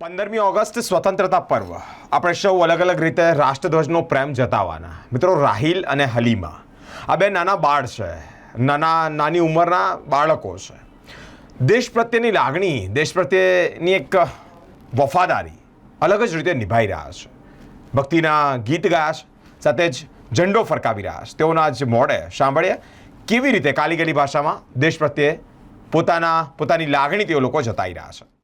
15મી August સ્વતંત્રતા પર્વ આપણે સૌ અલગ અલગ રીતે રાષ્ટ્રધ્વજનો પ્રેમ જતાવવાના. મિત્રો, રાહિલ અને હલીમા આ બે નાના બાળ છે, નાની ઉંમરના બાળકો છે. દેશ પ્રત્યેની લાગણી, દેશ પ્રત્યેની એક વફાદારી અલગ જ રીતે નિભાઈ રહ્યા છે. ભક્તિના ગીત ગાયા છે, સાથે જ ઝંડો ફરકાવી રહ્યા છે. તેઓના જ મોઢે સાંભળીએ કેવી રીતે કાલીગલી ભાષામાં દેશ પ્રત્યે પોતાની લાગણી તેઓ લોકો જતાઈ રહ્યા છે.